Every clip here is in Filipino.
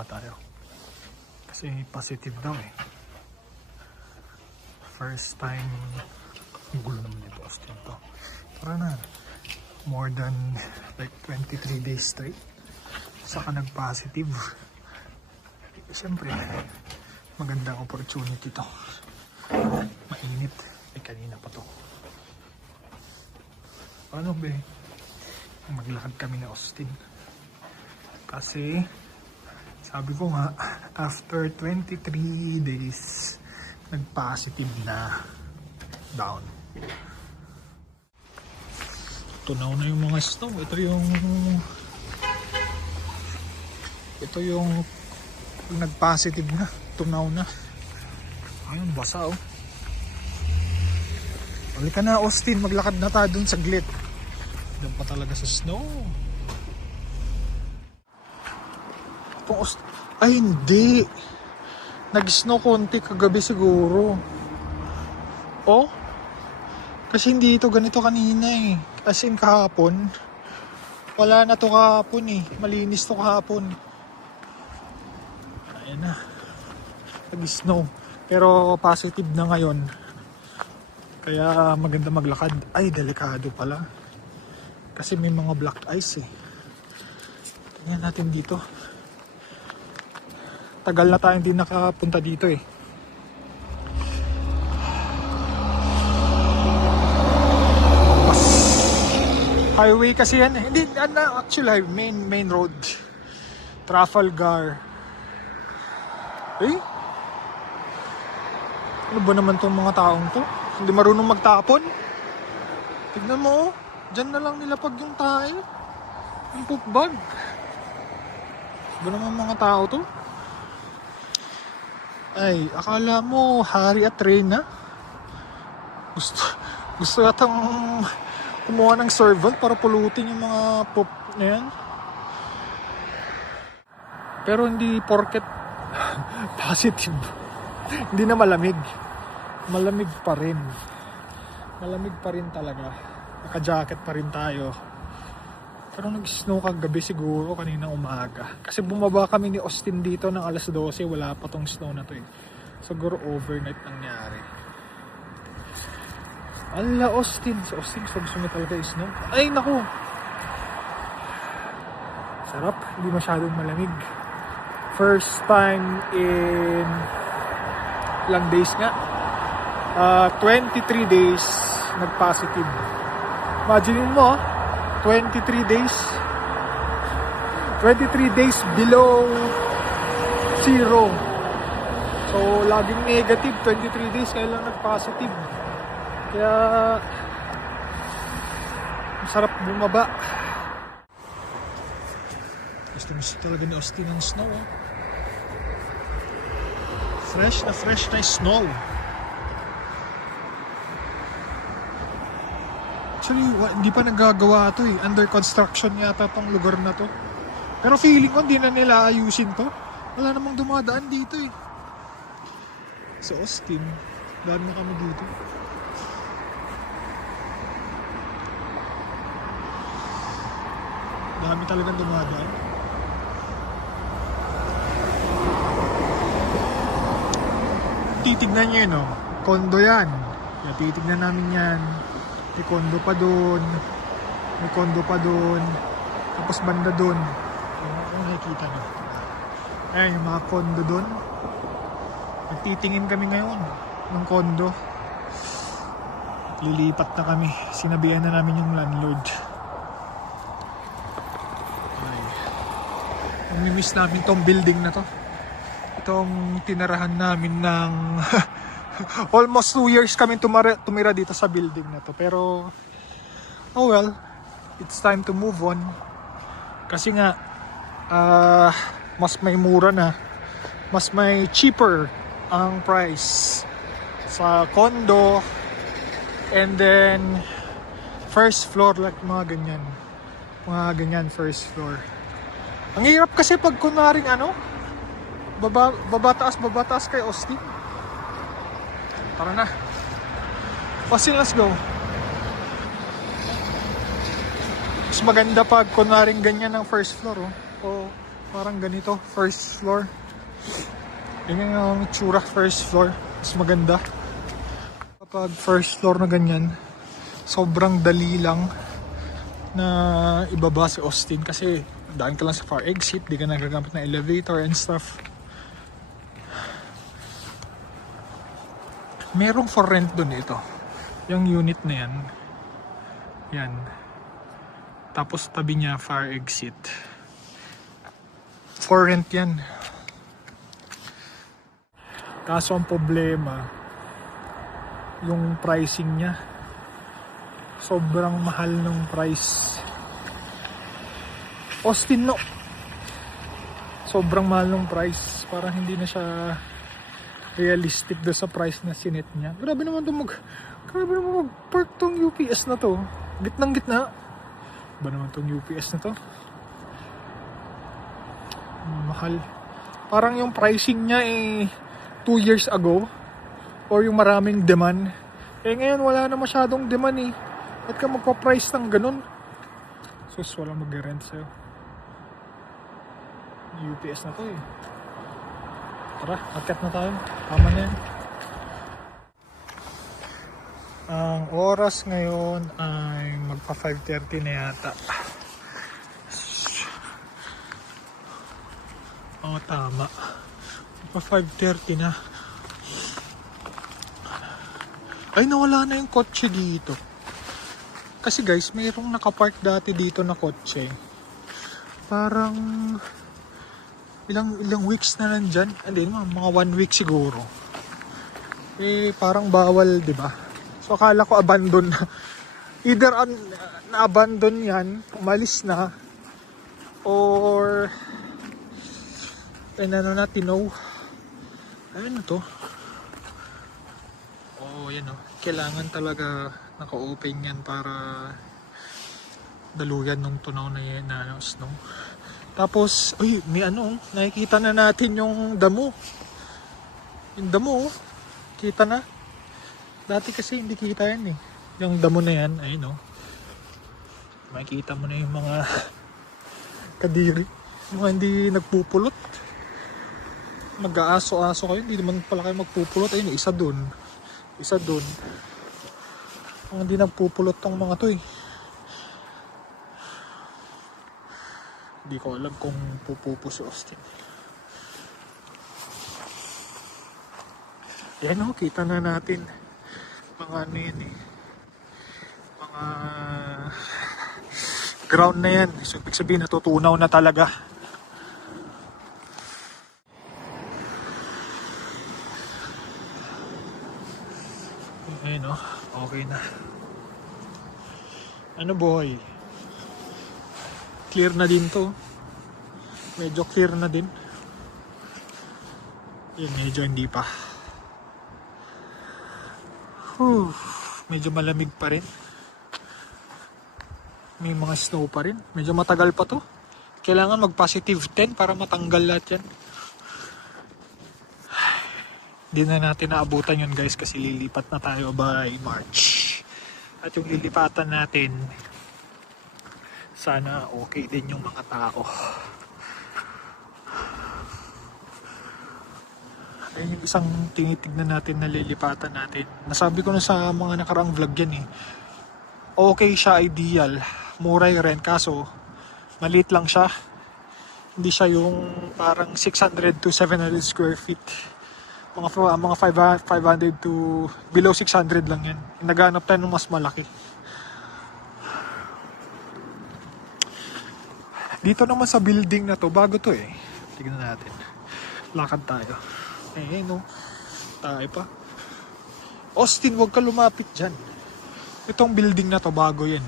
baba tayo. Kasi positive daw eh. First time. Ang gulo naman ito, Austin to. Tara na. More than like 23 days straight. Saka nag-positive. Siyempre, magandang opportunity to. Mainit. Eh, kanina pa to. Paano ba eh? Maglakad kami na Austin. Kasi, sabi ko nga, after 23 days, nag-positive na down. Tunaw na yung mga snow. Ito yung nag-positive na. Tunaw na. Ayun, basa oh. Balik ka na Austin, maglakad na tayo dun saglit. Doon pa talaga sa snow. Itong ay hindi. Nag-snow konti kagabi siguro. Oh? Kasi hindi ito ganito kanina eh. As in kahapon. Wala na to kahapon eh. Malinis to kahapon. Ayan na. Nag-snow. Pero positive na ngayon. Kaya maganda maglakad. Ay, delikado pala. Kasi may mga black ice eh. Tingnan natin dito. Tagal na tayong hindi nakapunta dito eh. Highway kasi yan eh. Hindi, actually main road. Trafalgar. Eh? Ano ba naman tong mga taong to? Hindi marunong magtapon? Tignan mo oh. Diyan na lang nilapag yung tae. Yung poop bag. Ano ba naman mga tao to? Ay, akala mo hari at reyna? Gusto yatang kumuha ng servant para pulutin yung mga poop na yan. Pero hindi porket positive. Hindi na malamig. Malamig pa rin. Malamig pa rin talaga. Naka-jacket pa rin tayo. Pero nag-snow kagabi siguro kanina umaga. Kasi bumaba kami ni Austin dito ng alas 12. Wala pa tong snow na to eh. Siguro overnight nangyari. Ala Austin. Sa Austin gusto mo talaga yung snow. Ay naku. Sarap. Hindi masyadong malamig. First time in ilang days nga. 23 days nag-positive. Imagine mo 23 days below zero. So laging negative 23 days kaya lang nag-positive. Kaya masarap bumaba. Gusto talaga ni Austin ng snow oh. Fresh na snow. Actually, hindi pa nagagawa to eh. Under construction yata tong lugar na to. Pero feeling ko hindi na nila ayusin to. Wala namang dumadaan dito eh. Sa Austin, daan na kami dito. Dami talagang dumadaan. Titignan nyo yun oh. Kondo yan. Kaya titignan namin yan. May kondo pa doon. May kondo pa doon. Tapos banda doon. Ano nakikita nyo? Ayan yung mga kondo doon. Nagtitingin kami ngayon ng kondo. Lilipat na kami. Sinabihan na namin yung landlord. Ay. Namimiss namin tong building na to. Itong tinirahan namin ng almost 2 years kami tumira dito sa building na to. Pero oh well, it's time to move on. Kasi nga mas may mura na, mas may cheaper ang price sa condo, and then first floor, like mga ganyan first floor. Ang hirap kasi pag kunaring baba taas kay Austin. Tara na Austin, let's go. Mas maganda pag kunaring ganyan ng first floor oh. O Parang ganito, first floor. Ganyan ang itsura, first floor. Mas maganda. Kapag first floor na ganyan, sobrang dali lang na ibaba si Austin kasi daan ka lang sa fire exit, di ka nagagamit ng elevator and stuff. Merong for rent dun ito. Yung unit na yan. Yan. Tapos tabi niya fire exit. For rent yan. Kaso ang problema, yung pricing niya. Sobrang mahal ng price. Austin, no? Sobrang mahal ng price. Parang hindi na siya realistic do sa price na sinet niya. Grabe naman mag-park tong UPS na to. Gitnang gitna. Ba naman tong UPS na to? Mahal. Parang yung pricing niya 2 years ago or yung maraming demand. Ngayon wala na masyadong demand Ba't ka magpa-price ng ganun? Sus, walang mag-rent sa'yo. UPS na to Tara, akyat na tayo. Tama na yan. Ang oras ngayon ay magpa 5:30 na yata. Tama. Magpa 5:30 na. Ay, nawala na yung kotse dito. Kasi guys, mayroong nakapark dati dito na kotse. Parang ilang weeks na lang dyan. Hindi, mga 1 week siguro. Parang bawal, di ba? So akala ko abandon na. Either na-abandon yan, umalis na, or tinaw. Ayun na to. Yan kailangan talaga naka-open yan para daluyan ng tunaw na yan na snow. Tapos, may nakikita na natin yung damo. Yung damo, kita na. Dati kasi hindi kita yan Yung damo na yan, ayun makikita mo na yung mga kadiri. Yung hindi nagpupulot. Mag-aaso-aso kayo, hindi naman pala kayo magpupulot. Ayun, isa dun. Ang hindi nagpupulot tong mga to Hindi ko alam kung pupupo si Austin. Yan kita na natin. Mga mga ground na yan. So, ibig sabihin natutunaw na talaga. Ayun okay na. Ano boy? Clear na din to. Medyo clear na din. Medyo hindi pa. Medyo malamig pa rin. May mga snow pa rin. Medyo matagal pa to. Kailangan mag positive 10 para matanggal lahat yan. Hindi na natin naabutan yun guys kasi lilipat na tayo by March. At yung lilipatan natin, sana okay din yung mga tao. Ayun yung isang tinitignan natin na lilipatan natin. Nasabi ko na sa mga nakaraang vlog yan Okay siya, ideal. Mura yung rent kaso maliit lang siya. Hindi siya yung parang 600 to 700 square feet. Mga 500 to below 600 lang yan. Naghanap tayo ng mas malaki. Dito naman sa building na to, bago to Tignan natin. Lakad tayo. Tayo pa. Austin, huwag ka lumapit dyan. Itong building na to, bago yan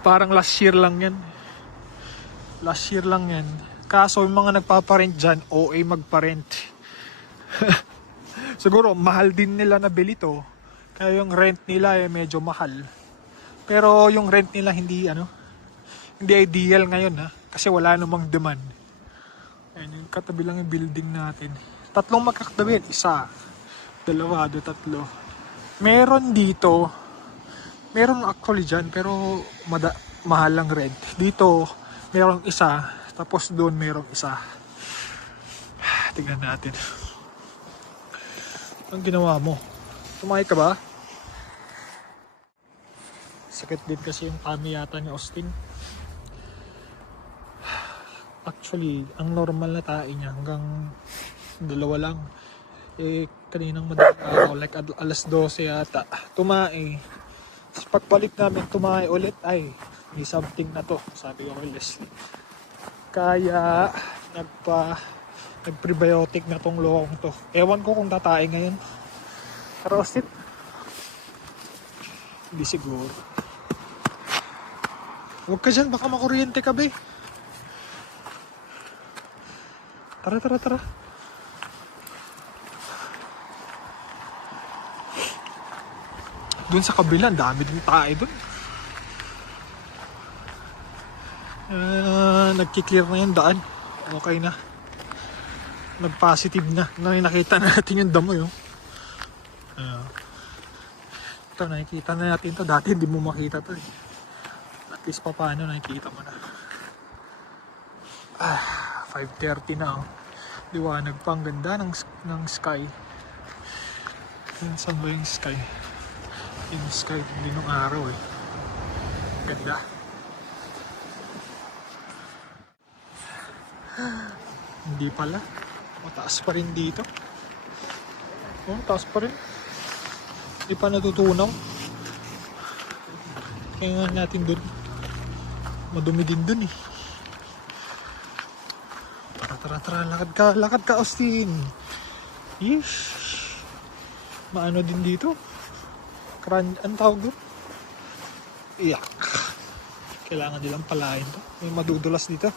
Parang last year lang yan. Kaso yung mga nagpaparent dyan, OA magparent. Siguro, mahal din nila nabili to. Kaya yung rent nila medyo mahal. Pero yung rent nila hindi ideal ngayon kasi wala namang demand. Ayun, katabi lang yung building natin. 3 magkakatabi. 1, 2, 3. Meron actually dyan, pero mahal lang rent. Dito, Merong isa, tapos doon merong isa. Tignan natin. Ang ginawa mo? Tumakay ka ba? Sakit din kasi yung tummy yata ni Austin. Actually, ang normal na tae niya hanggang 2 lang. Kaninang madaling araw, like alas 12 yata, tumae. Tapos pagbalik namin, tumae ulit. Ay, may something na to, sabi ko kay Leslie. Kaya, nag-prebiotic na tong lohong to. Ewan ko kung tatae ngayon. Pero Austin, hindi siguro. Huwag ka dyan, baka makuryente ka, be. Tara. Doon sa kabila, dami din tayo doon. Nagki-clear na yung daan. Okay na. Nag-positive na. Nakita na natin yung damo yun. Ito, nakikita na natin ito. Dati hindi mo makita ito eh. At least pa paano nakikita mo na. 5:30 na oh. Liwanag pa, ang ganda ng sky. Saan ba yung sky? Yung sky, hindi nung araw eh. Ganda. Hindi pala. Mataas pa rin dito. Mataas pa rin. Hindi pa natutunaw. Kaya nga natin dun. Madumi din dun eh. Tara, lakad ka Austin. Yeesh. Maano din dito. Ang tawag doon? Iyak. Kailangan nilang palain to. May madudulas dito.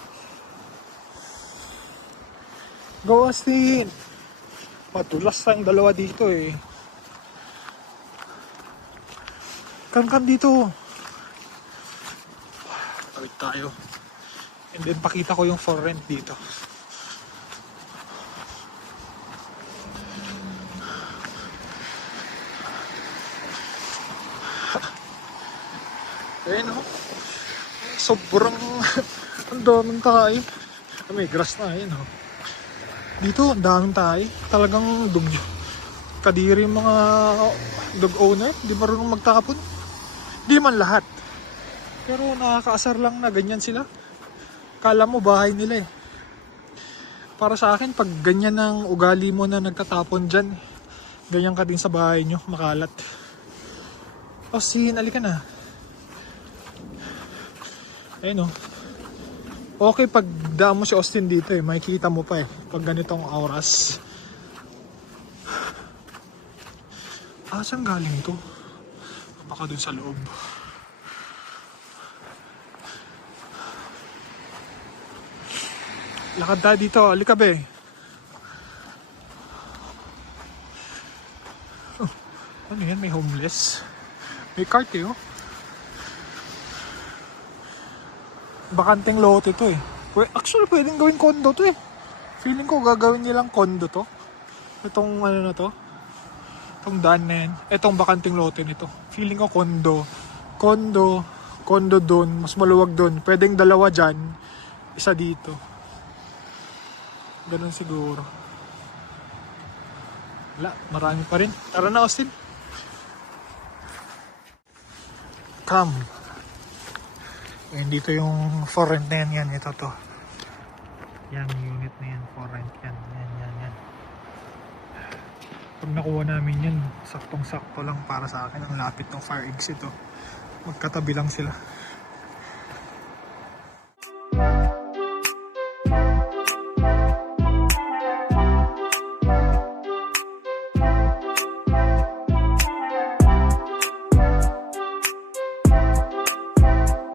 Go Austin. Madulas tayong dalawa dito eh. Kam dito. Tawid tayo. And then pakita ko yung for rent dito. Ayun o. Sobrang ang daming tayo. May grass na ayun o. Dito ang daming tayo. Talagang kadiri mga dog owner. Di marunong magtapon. Di man lahat. Pero nakakaasar lang na ganyan sila. Kala mo bahay nila eh. Para sa akin, pag ganyan ang ugali mo na nagtatapon dyan, ganyan ka din sa bahay nyo, makalat. Austin, alika na. Ayun o. Okay pag damo si Austin dito eh, makikita mo pa eh, pag ganitong oras. Saan galing to? Baka dun sa loob. Lakad tayo dito, alika be. Ano yan, may homeless. May cart eh oh. Bakanteng lote to eh. Actually pwedeng gawing condo to eh. Feeling ko gagawin nilang condo to. Itong ano na to. Itong daan na yan. Itong bakanteng lote nito. Feeling ko condo. Condo doon. Mas maluwag doon. Pwedeng dalawa dyan. Isa dito. Ganun siguro. Wala. Marami pa rin. Tara na Austin. Come. And dito yung for rent na yan. Ito to. Yan unit na yan. For rent yan. Yan. Pag nakuha namin yan, saktong-sakto lang para sa akin. Ang lapit ng fire exit oh. Magkatabi lang sila.